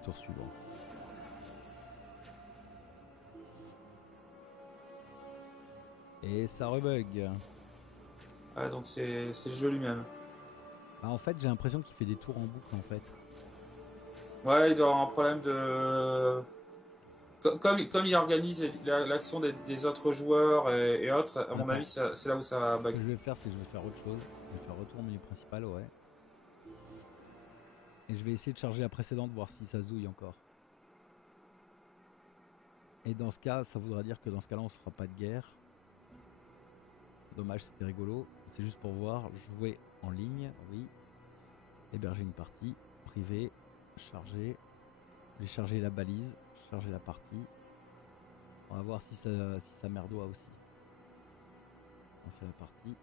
tour suivant. Et ça rebug. Ah, donc c'est le jeu lui-même. Bah, en fait, j'ai l'impression qu'il fait des tours en boucle en fait. Ouais, il doit avoir un problème de... Comme il organise l'action des autres joueurs et autres, à mon Attends, avis, c'est là où ça ce bug. que je vais faire, c'est que je vais faire autre chose. Je vais faire retour menu principal, ouais. Et je vais essayer de charger la précédente, voir si ça zouille encore. Et dans ce cas, ça voudra dire que dans ce cas-là, on se fera pas de guerre. Dommage, c'était rigolo. C'est juste pour voir. Jouer en ligne, oui. Héberger une partie. Privé. Charger. Charger la balise. Charger la partie. On va voir si ça merdoie aussi. Lancer la partie.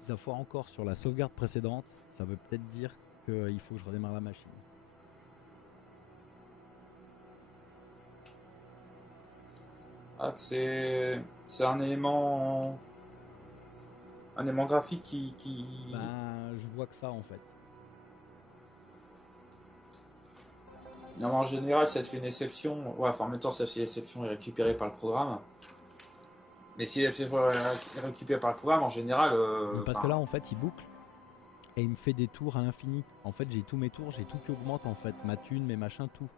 Si ça foire encore sur la sauvegarde précédente, ça veut peut-être dire qu'il faut que je redémarre la machine. Ah, c'est un élément graphique qui... Ben, je vois que ça en fait. Non, mais en général, ça te fait une exception. Ouais, enfin, en même temps, ça fait l'exception est récupérée par le programme. Mais si l'exception est récupérée par le programme, en général, Parce que là, en fait, il boucle et il me fait des tours à l'infini. En fait, j'ai tous mes tours, j'ai tout qui augmente en fait. Ma thune, mes machins, tout.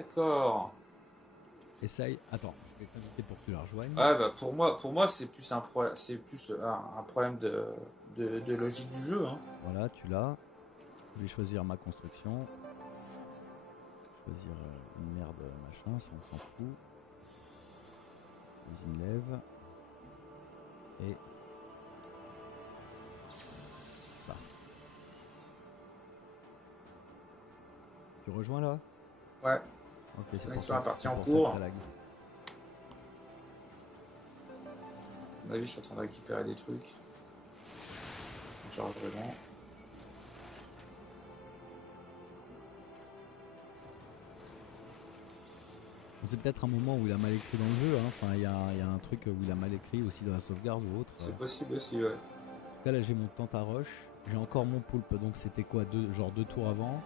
d'accord. Essaye. Attends, je vais t'inviter pour que tu la rejoignes. Ouais, bah pour moi, c'est plus un problème de logique du jeu, hein. Voilà, tu l'as. Je vais choisir ma construction. Choisir une merde machin, ça on s'en fout. Usine lève. Et ça. Tu rejoins là? Ouais, Ok, c'est pour connexion ça, à partie en que cours. ça lag. À mon avis, je suis en train de récupérer des trucs. Chargement. C'est peut-être un moment où il a mal écrit dans le jeu. Hein. Enfin, il y a un truc où il a mal écrit aussi dans la sauvegarde ou autre. C'est possible aussi, ouais. En tout cas, là, j'ai mon Tantaroche. J'ai encore mon poulpe. Donc, c'était quoi genre 2 tours avant.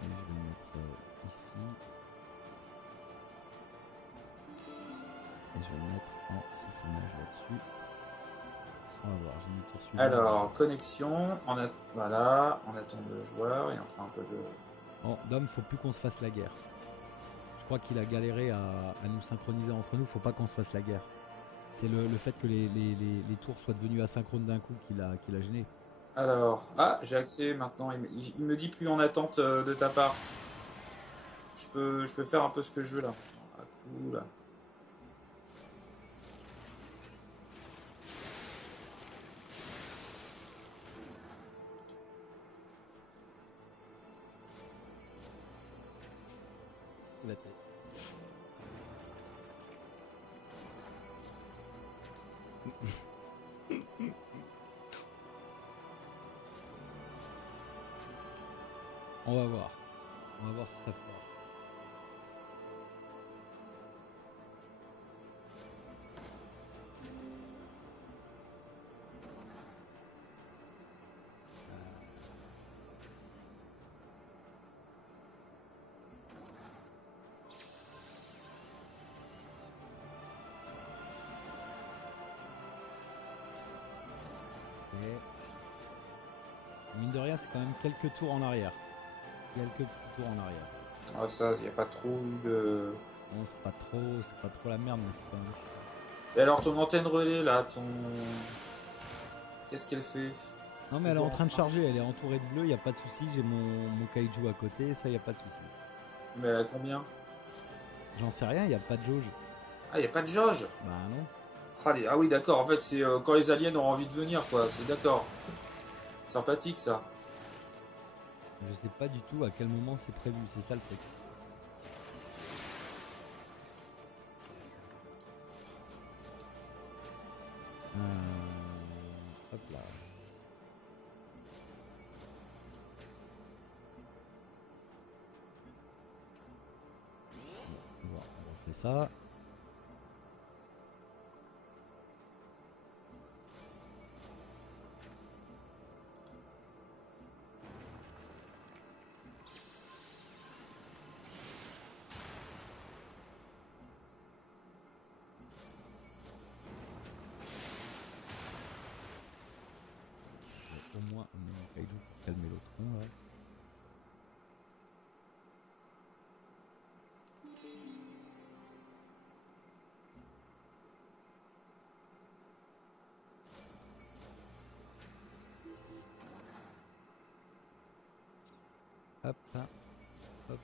Et je vais le mettre ici. Et je vais le mettre en siphonnage là-dessus. On va voir, j'ai mis le tour suivant. Alors, connexion. Voilà, on attend le joueur. Il est en train un peu de... Bon, Dom, faut plus qu'on se fasse la guerre. Je crois qu'il a galéré à nous synchroniser entre nous. Faut pas qu'on se fasse la guerre. C'est le fait que les tours soient devenus asynchrone d'un coup qui l'a gêné. Alors, ah, j'ai accès maintenant. Il me dit plus en attente de ta part. Je peux faire un peu ce que je veux là. Ah, cool. La tête. On va voir. On va voir si ça foire. Ok. Mine de rien, c'est quand même quelques tours en arrière. Quelques petits tours en arrière. Ah, ça, il n'y a pas trop eu de... Bon, c'est pas trop la merde, mais c'est quand même. Et alors, ton antenne relais là, Qu'est-ce qu'elle fait? Non, mais elle est en train de charger, elle est entourée de bleu, y a pas de souci. J'ai mon kaiju à côté, ça y a pas de souci. Mais elle a combien? J'en sais rien, y a pas de jauge. Ah, il n'y a pas de jauge? Bah non. Ah oui, d'accord, en fait, c'est quand les aliens ont envie de venir, quoi, c'est d'accord. Sympathique, ça. Je sais pas du tout à quel moment c'est prévu, c'est ça le truc. Hop là. Bon, on refait fait ça. Au moins, on met mon kaiju pour calmer l'autre con là. Hop là. Hop.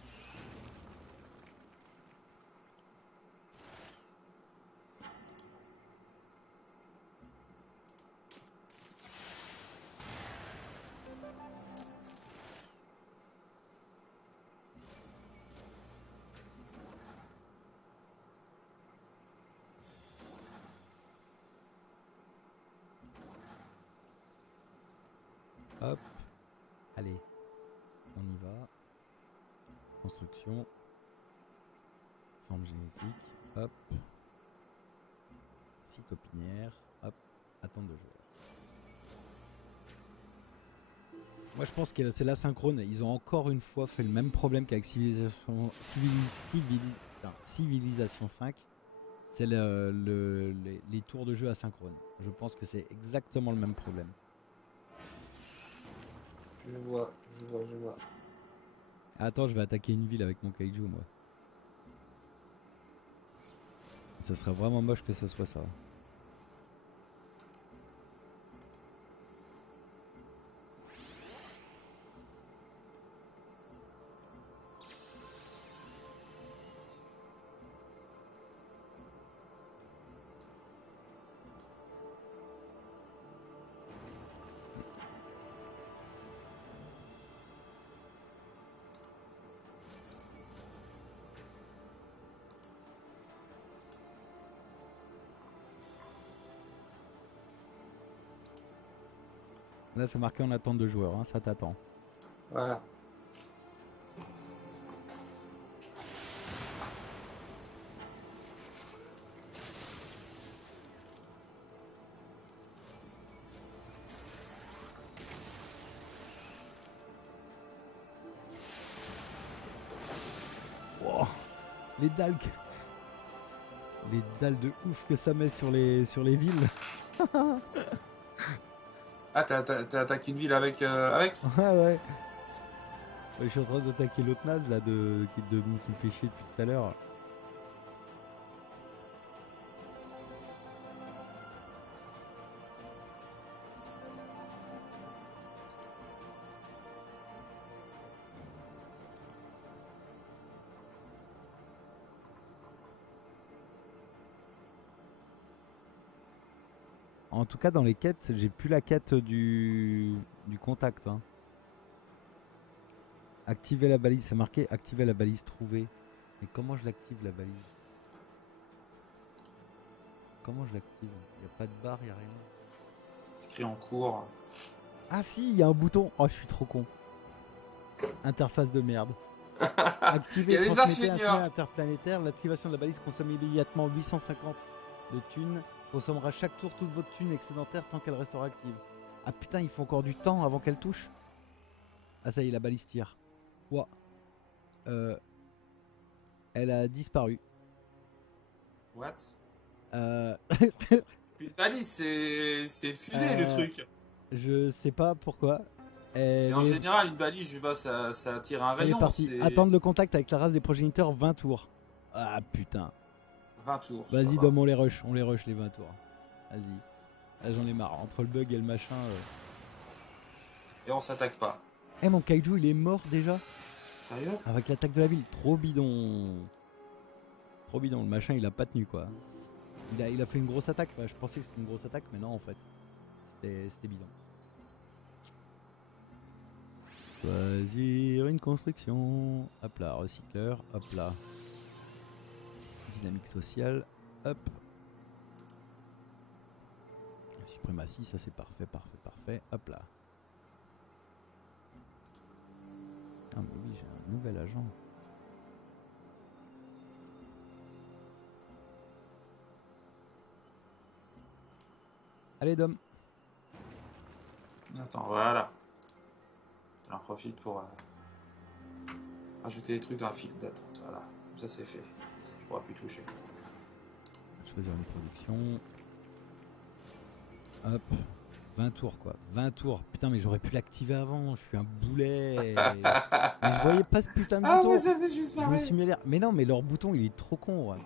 Hop. Allez. On y va. Construction. Forme génétique. Hop. Site opinière. Hop. Attente de joueurs. Moi je pense que c'est l'asynchrone. Ils ont encore une fois fait le même problème qu'avec Civilization 5. C'est les tours de jeu asynchrones. Je pense que c'est exactement le même problème. Je vois. Attends, je vais attaquer une ville avec mon kaiju, moi. Ça serait vraiment moche que ce soit ça. Là, c'est marqué en attente de joueurs, hein, ça t'attend. Voilà. Wow. Les dalks. Les dalles de ouf que ça met sur les villes. Ah, t'as attaqué une ville avec... avec Ouais, ouais. Je suis en train d'attaquer l'autre naze là qui me fait chier depuis tout à l'heure. En tout cas, dans les quêtes, j'ai plus la quête du contact. Hein. Activer la balise, c'est marqué activer la balise trouvée. Mais comment je l'active la balise? Comment je l'active? Il n'y a pas de barre, il n'y a rien. C'est écrit en cours. Ah si, il y a un bouton. Oh, je suis trop con. Interface de merde. Activer et transmettre un signal interplanétaire. L'activation de la balise consomme immédiatement 850 de thunes. Consommera chaque tour toute votre thune excédentaire tant qu'elle restera active. Ah putain, il faut encore du temps avant qu'elle touche. Ah ça y est, la balise tire. Ouah. Elle a disparu. What? Une balise, c'est fusée le truc. Je sais pas pourquoi. Et en général, une balise, je sais pas, ça tire un rayon. Elle est partie. Attendre le contact avec la race des progéniteurs 20 tours. Ah putain. 20 tours. Vas-y Dom, on les rush les 20 tours. Vas-y. Là j'en ai marre. Entre le bug et le machin. Et on s'attaque pas. Eh mon kaiju il est mort déjà. Sérieux? Avec l'attaque de la ville. Trop bidon. Trop bidon. Le machin il a pas tenu quoi. Il a fait une grosse attaque. Enfin, je pensais que c'était une grosse attaque, mais non en fait. C'était bidon. Choisir une construction. Hop là, recycleur. Hop là. Dynamique sociale. Hop. Suprématie, ça c'est parfait, parfait, parfait. Hop là. Ah mais oui, j'ai un nouvel agent. Allez, Dom. Attends, voilà. J'en profite pour rajouter des trucs dans la file d'attente. Voilà, ça c'est fait. Je pourrai plus toucher. Choisir une production. Hop. 20 tours quoi. 20 tours. Putain, mais j'aurais pu l'activer avant. Je suis un boulet. Mais je voyais pas ce putain de Ah, bouton. vous avez juste Je me pareil. suis mis à l'air. Mais non, mais leur bouton il est trop con. Ouais.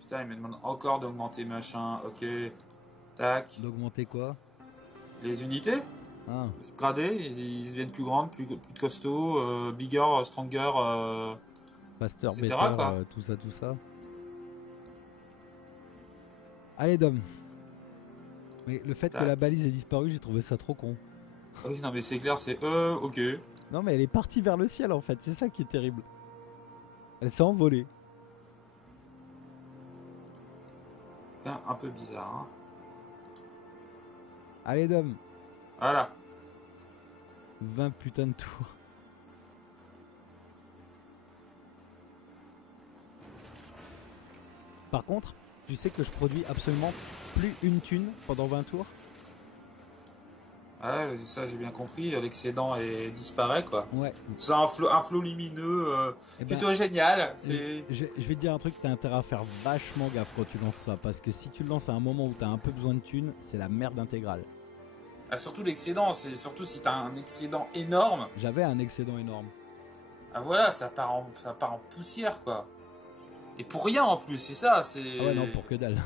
Putain, il me demande encore d'augmenter machin. Ok. Tac. D'augmenter quoi? Les unités Ah, gradées, ils deviennent plus grandes, plus costauds, bigger, stronger. faster, etc., better, quoi. tout ça, tout ça. Allez, Dom. Mais le fait que Tac. la balise ait disparu, j'ai trouvé ça trop con. Ah oui, non, mais c'est clair, c'est ok. Non, mais elle est partie vers le ciel en fait. C'est ça qui est terrible. Elle s'est envolée. C'est quand même un peu bizarre. Hein. Allez, Dom. Voilà. 20 putains de tours. Par contre, tu sais que je produis absolument plus une thune pendant 20 tours. Ouais, ça j'ai bien compris. L'excédent disparaît, quoi. Ouais. C'est un flot lumineux Eh ben, plutôt génial. C'est... je vais te dire un truc, t'as intérêt à faire vachement gaffe quand tu lances ça. Parce que si tu le lances à un moment où t'as un peu besoin de thunes, c'est la merde intégrale. Ah, surtout l'excédent, c'est surtout si t'as un excédent énorme. J'avais un excédent énorme. Ah voilà, ça part en poussière, quoi. Et pour rien en plus, c'est ça. C'est... Ah ouais, non, pour que dalle.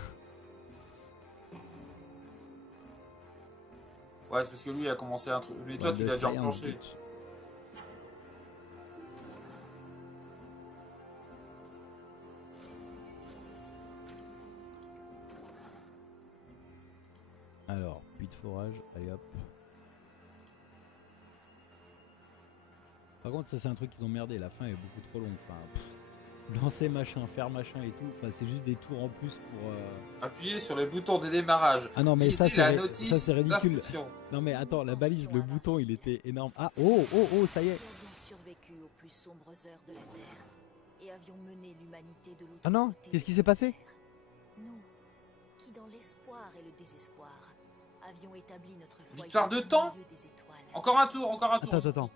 Ouais, c'est parce que lui il a commencé un truc. Mais toi, Ouais, tu le l'as déjà science, enclenché. bitch. Alors, puits de forage, allez hop. Par contre, ça c'est un truc qu'ils ont merdé, la fin est beaucoup trop longue. Enfin, lancer machin, faire machin et tout, enfin, c'est juste des tours en plus pour... Appuyez sur le bouton de démarrage. Ah non, mais ça Ici, la c'est notice ça, c'est ridicule. d'instruction. Non mais attends, la balise, le bouton il était énorme. Ah, oh, oh, oh, ça y est. Nous avions survécu aux plus sombres heures de la Terre et avions mené l'humanité de l'autre Ah non, côté qu'est-ce qui de s'est la passé? Terre. Nous, qui dans l'espoir et le désespoir, avions établi notre foyer Victoire de au temps. milieu des étoiles, Encore un tour, encore un tour. Attends.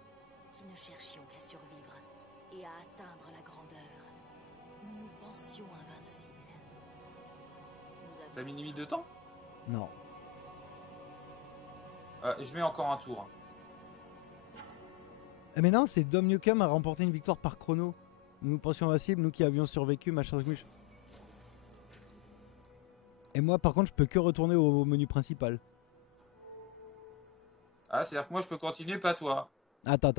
qui ne cherchions qu'à survivre et à atteindre la grandeur. Nous nous pensions invincibles. Nous avions T'as mis une limite de temps? Non. Je mets encore un tour. Ah, mais non, c'est Dom Newcomb a remporté une victoire par chrono. Nous pensions invincibles, nous qui avions survécu, machin truc. Et moi par contre je peux que retourner au menu principal. Ah, c'est-à-dire que moi je peux continuer, pas toi. Attends.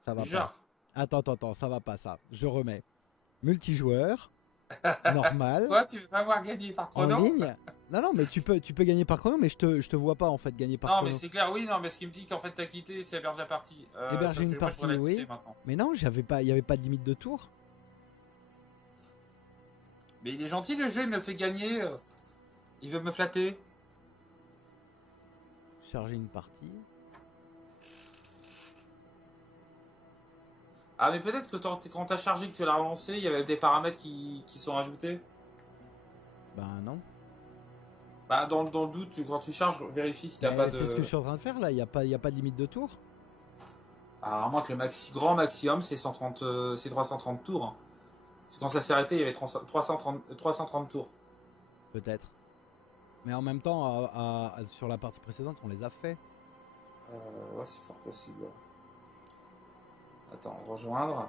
Ça va Genre. pas. Attends, ça va pas ça. Je remets. Multijoueur. Normal. Quoi, tu veux pas voir gagner par En chrono? ligne. Non, mais tu peux gagner par chrono, mais je te vois pas en fait gagner par Non, chrono. mais c'est clair, oui, non, mais ce qui me dit qu'en fait t'as quitté, c'est héberge la partie. Héberger sauf une que moi, je partie, pourrais la oui. quitter maintenant. Mais non, il y avait pas de limite de tour. Mais il est gentil le jeu, il me fait gagner. Il veut me flatter. Charger une partie. Ah, mais peut-être que quand t'as chargé, que tu l'as relancé, il y avait des paramètres qui sont ajoutés. Ben non. Bah, dans le doute, quand tu charges, vérifie si t'as pas de. C'est ce que je suis en train de faire là, il y a pas de limite de tour. Alors, à moins que le grand maximum, c'est 330 tours. Hein. C'est quand ça s'est arrêté, il y avait 330 tours. Peut-être. Mais en même temps, sur la partie précédente, on les a fait. Ouais, c'est fort possible. Attends, rejoindre.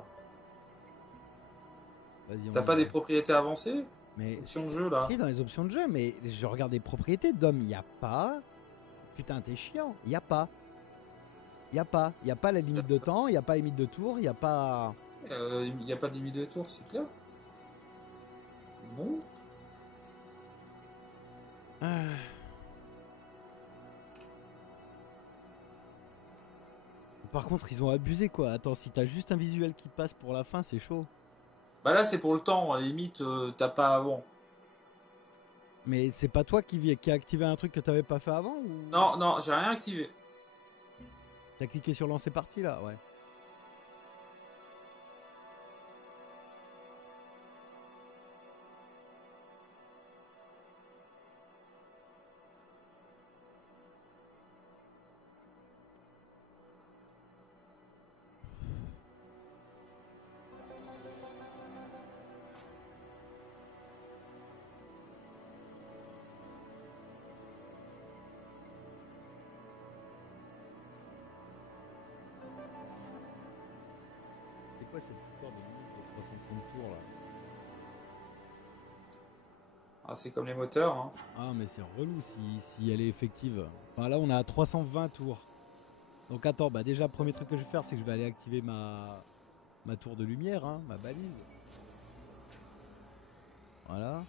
Vas-y. T'as pas des propriétés avancées? Mais options de jeu, là. Si, dans les options de jeu, mais je regarde les propriétés d'homme, il n'y a pas. Putain, t'es chiant. Il n'y a pas. Il n'y a pas. Il n'y a pas la limite de temps, il n'y a pas la limite de tour, il n'y a pas. Il n'y a pas de limite de tour, c'est clair. Bon. Par contre, ils ont abusé quoi. Attends, si t'as juste un visuel qui passe pour la fin, c'est chaud. Bah là, c'est pour le temps. À la limite, t'as pas avant. Mais c'est pas toi qui a activé un truc que t'avais pas fait avant ou... Non, j'ai rien activé. T'as cliqué sur lancer partie là, ouais. quoi cette histoire de limite de 330 tours là? Ah, c'est comme les moteurs, hein. Ah mais c'est relou si elle est effective. Enfin là on est à 320 tours. Donc attends, bah déjà premier truc que je vais faire c'est que je vais aller activer ma tour de lumière, hein, ma balise. Voilà.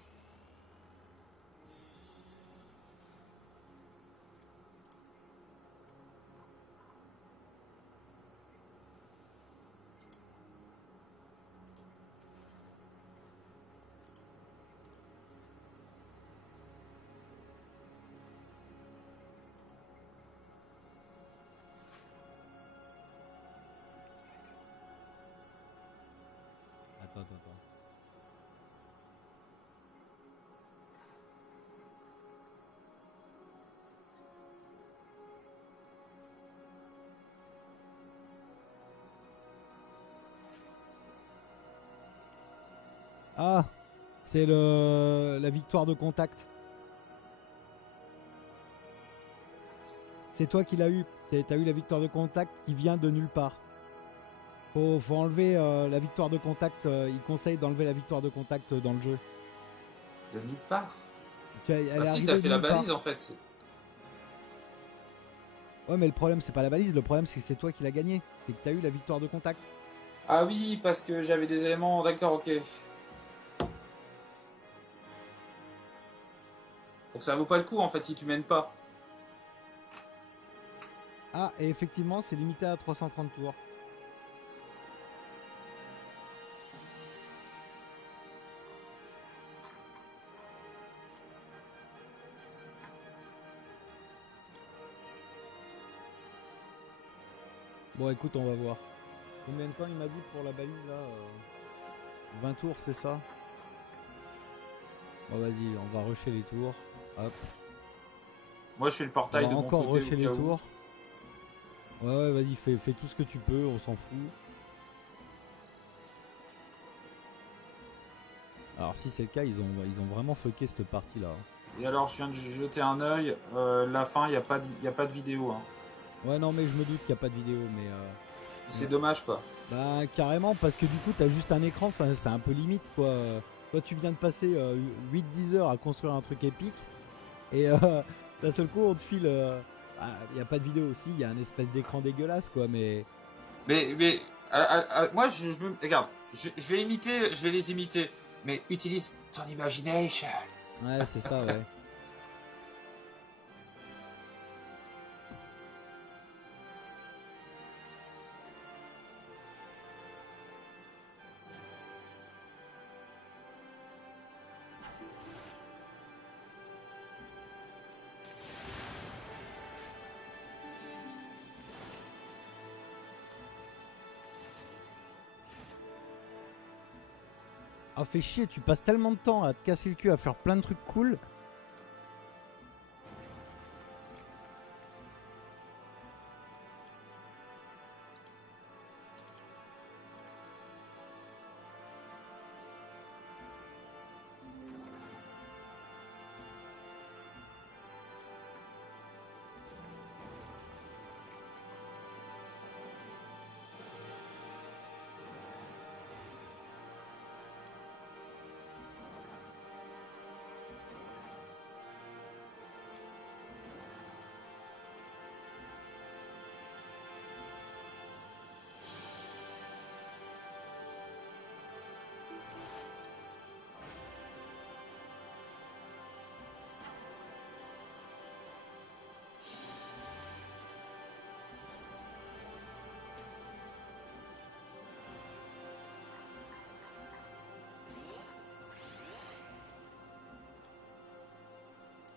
Attends. Ah, c'est la victoire de contact. C'est toi qui l'as eu. T'as eu la victoire de contact qui vient de nulle part. Faut enlever la victoire de contact. Il conseille d'enlever la victoire de contact dans le jeu. De nulle part. Elle est Ah si, arrivée t'as de fait la nulle part. balise en fait. Ouais, mais le problème, c'est pas la balise. Le problème, c'est que c'est toi qui l'as gagné. C'est que t'as eu la victoire de contact. Ah oui, parce que j'avais des éléments. D'accord, ok. Donc ça vaut pas le coup en fait si tu mènes pas. Ah, et effectivement, c'est limité à 330 tours. Bon, écoute, on va voir. Combien de temps il m'a dit pour la balise là 20 tours, c'est ça? Bon, vas-y, on va rusher les tours. Hop. Moi je fais le On portail va de mon encore côté rusher au les cas où. tours. Ouais, vas-y, fais tout ce que tu peux, on s'en fout. Alors, si c'est le cas, ils ont vraiment fucké cette partie là. Et alors je viens de jeter un œil. La fin, il n'y a pas de vidéo. Hein. Ouais, non, mais je me doute qu'il n'y a pas de vidéo, mais. C'est Ouais. dommage quoi. Bah, carrément, parce que du coup, t'as juste un écran, enfin, c'est un peu limite quoi. Toi, tu viens de passer 8-10 heures à construire un truc épique, et d'un seul coup, on te file. Il n'y a pas de vidéo aussi, il y a un espèce d'écran dégueulasse quoi, mais. Mais moi regarde, je vais les imiter, mais utilise ton imagination. Ouais, c'est ça, ouais. Ah, fais chier, tu passes tellement de temps à te casser le cul à faire plein de trucs cool.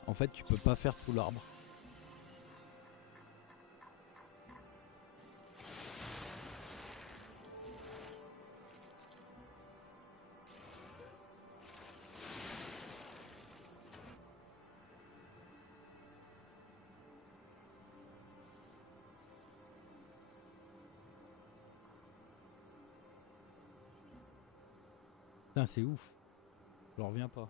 En fait, tu peux pas faire tout l'arbre. Putain, c'est ouf. Je reviens pas.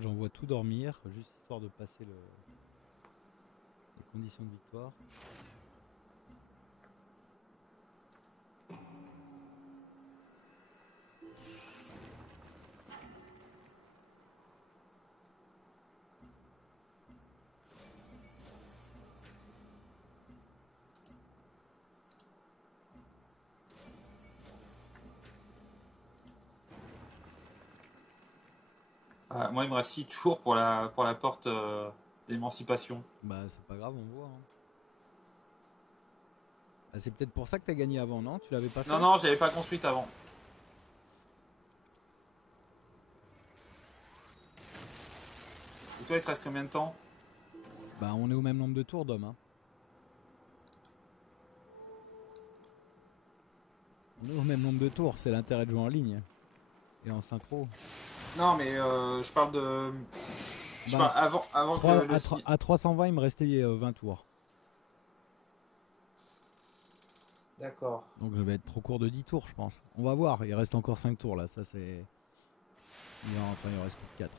J'envoie tout dormir, juste histoire de passer les conditions de victoire. Moi, il me reste 6 tours pour la porte d'émancipation. Bah c'est pas grave, on voit. Hein. Ah, c'est peut-être pour ça que t'as gagné avant, non? Tu l'avais pas fait? Non, non, je l'avais pas construite avant. Et toi, il te reste combien de temps? Bah on est au même nombre de tours d'hommes. Hein. On est au même nombre de tours, c'est l'intérêt de jouer en ligne. Et en synchro. Non, mais je parle de... Je Bah, parle avant que le à 320, il me restait 20 tours. D'accord. Donc je vais être trop court de 10 tours, je pense. On va voir, il reste encore 5 tours là, ça c'est... Enfin, il en reste plus que 4.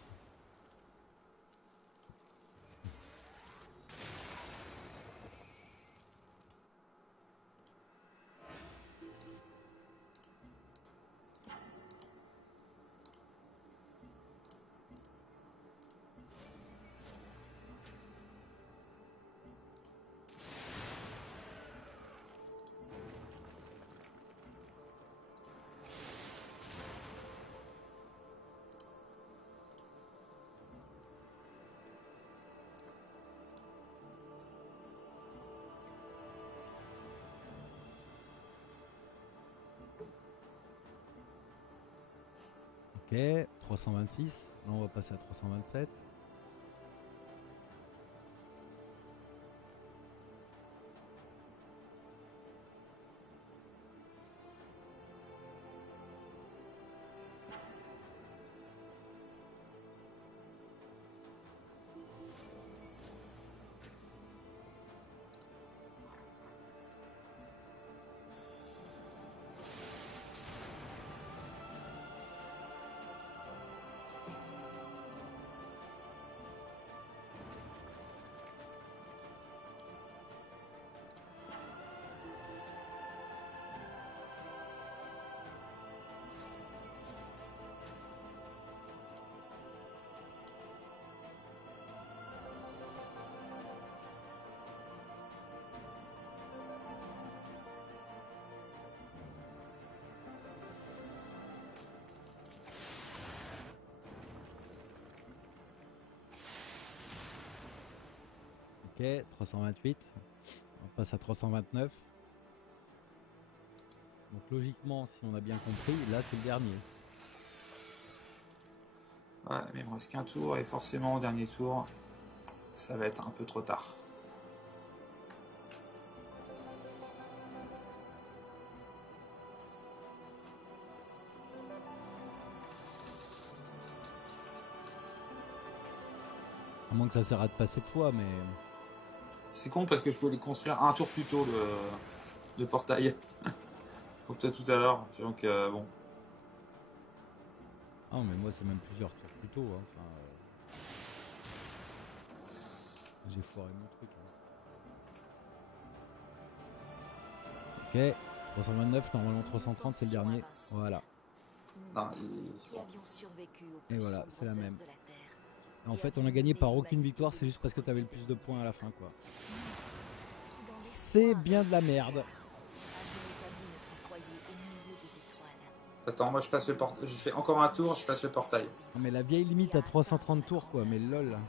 Ok, 326. Là, on va passer à 327. Ok, 328. On passe à 329. Donc logiquement, si on a bien compris, là c'est le dernier. Ouais, mais il me reste qu'un tour et forcément au dernier tour, ça va être un peu trop tard. À moins que ça s'arrête pas cette fois, mais... C'est con parce que je pouvais les construire un tour plus tôt, le portail. Comme toi tout à l'heure. Donc, bon. Ah mais moi c'est même plusieurs tours plus tôt. Hein. Enfin, j'ai foiré mon truc. Hein. Ok, 329, normalement 330 c'est le dernier. Voilà. Non, Et voilà, c'est la même. En fait, on a gagné par aucune victoire, c'est juste parce que tu avais le plus de points à la fin, quoi. C'est bien de la merde. Attends, moi je passe le portail. Je fais encore un tour, je passe le portail. Non, mais la vieille limite à 330 tours, quoi. Mais lol.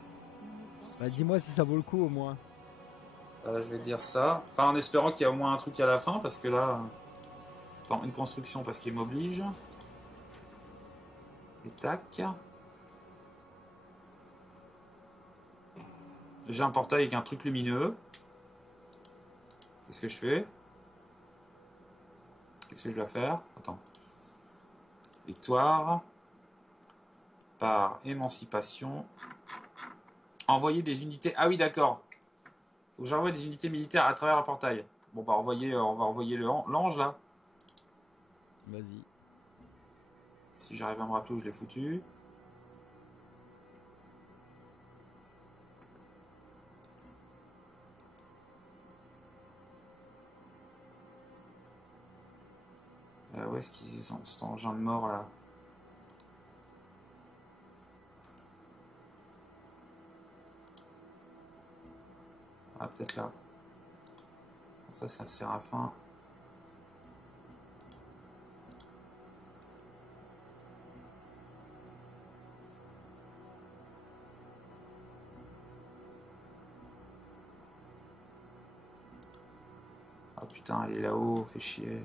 Bah, dis-moi si ça vaut le coup au moins. Je vais te dire ça. Enfin, en espérant qu'il y a au moins un truc à la fin, parce que là. Attends, une construction parce qu'il m'oblige. Et tac. J'ai un portail avec un truc lumineux. Qu'est-ce que je fais? Qu'est-ce que je dois faire? Attends. Victoire. Par émancipation. Envoyer des unités. Ah oui, d'accord. Faut que j'envoie des unités militaires à travers un portail. Bon, bah, on va envoyer l'ange là. Vas-y. Si j'arrive à me rappeler où je l'ai foutu. Où est-ce qu'ils sont, cet engin de mort là? Ah, peut-être là. Ça, c'est un Séraphin. Ah putain, elle est là-haut, fait chier.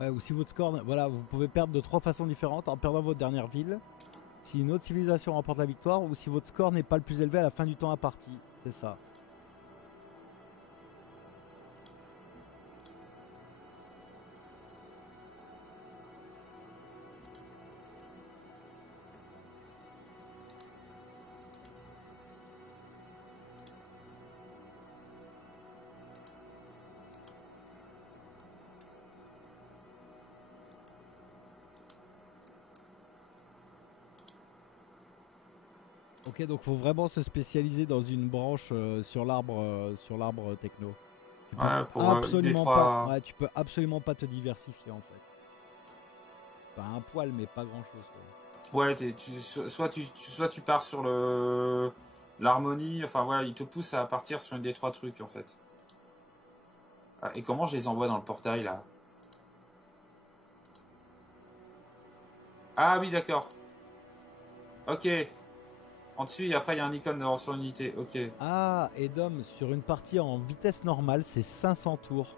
Ouais, ou si votre score, voilà, vous pouvez perdre de 3 façons différentes en perdant votre dernière ville, si une autre civilisation remporte la victoire, ou si votre score n'est pas le plus élevé à la fin du temps imparti. C'est ça. Ok, donc faut vraiment se spécialiser dans une branche sur l'arbre techno. Tu peux Ouais, pour une des absolument pas, trois. ouais, tu peux absolument pas te diversifier en fait. Enfin, un poil, mais pas grand chose. Ouais, soit tu pars sur le l'harmonie, enfin voilà, il te pousse à partir sur une des trois trucs en fait. Ah, et comment je les envoie dans le portail là? Ah oui, d'accord. Ok. En dessus, et après il y a un icône sur l'unité. Ok. Ah, et Dom, sur une partie en vitesse normale, c'est 500 tours.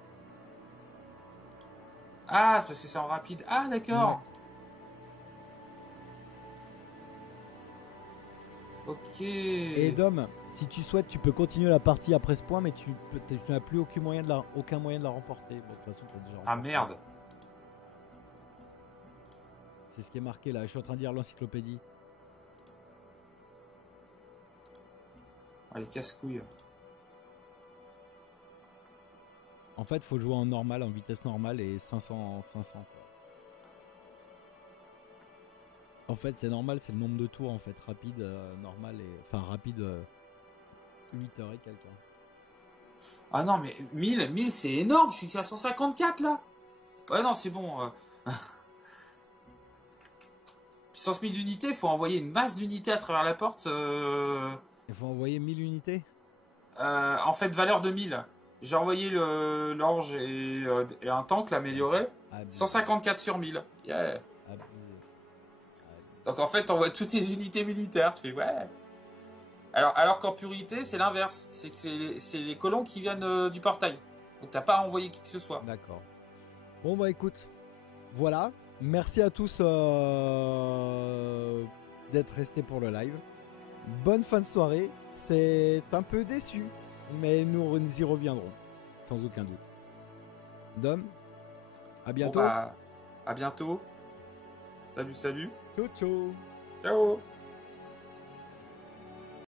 Ah, parce que c'est en rapide. Ah, Ouais. d'accord. Ok. Et Dom, si tu souhaites, tu peux continuer la partie après ce point, mais tu n'as plus aucun moyen de la remporter. Bon, de toute façon, tu as déjà Ah remporté. merde. C'est ce qui est marqué là. Je suis en train de lire l'encyclopédie. Allez, casse-couille. En fait, faut jouer en normal, en vitesse normale et 500 quoi. En fait, c'est normal, c'est le nombre de tours en fait, rapide, normal et enfin rapide 8 heures et quelques. Ah non, mais 1000 c'est énorme. Je suis à 154 là. Ouais, non, c'est bon. Puissance 1000 d'unités, il faut envoyer une masse d'unités à travers la porte. Il faut envoyer 1000 unités. En fait, valeur de 1000. J'ai envoyé l'ange et un tank l'amélioré. Abusé. 154 sur 1000. Yeah. Abusé. Donc en fait, t'envoies toutes tes unités militaires. Tu fais ouais. Alors qu'en purité, c'est l'inverse. C'est que c'est les colons qui viennent du portail. Donc t'as pas à envoyer qui que ce soit. D'accord. Bon bah écoute, voilà. Merci à tous d'être restés pour le live. Bonne fin de soirée. C'est un peu déçu, mais nous y reviendrons, sans aucun doute. Dom, à bientôt. Bon, bah, à bientôt. Salut, salut. Ciao, ciao. Ciao.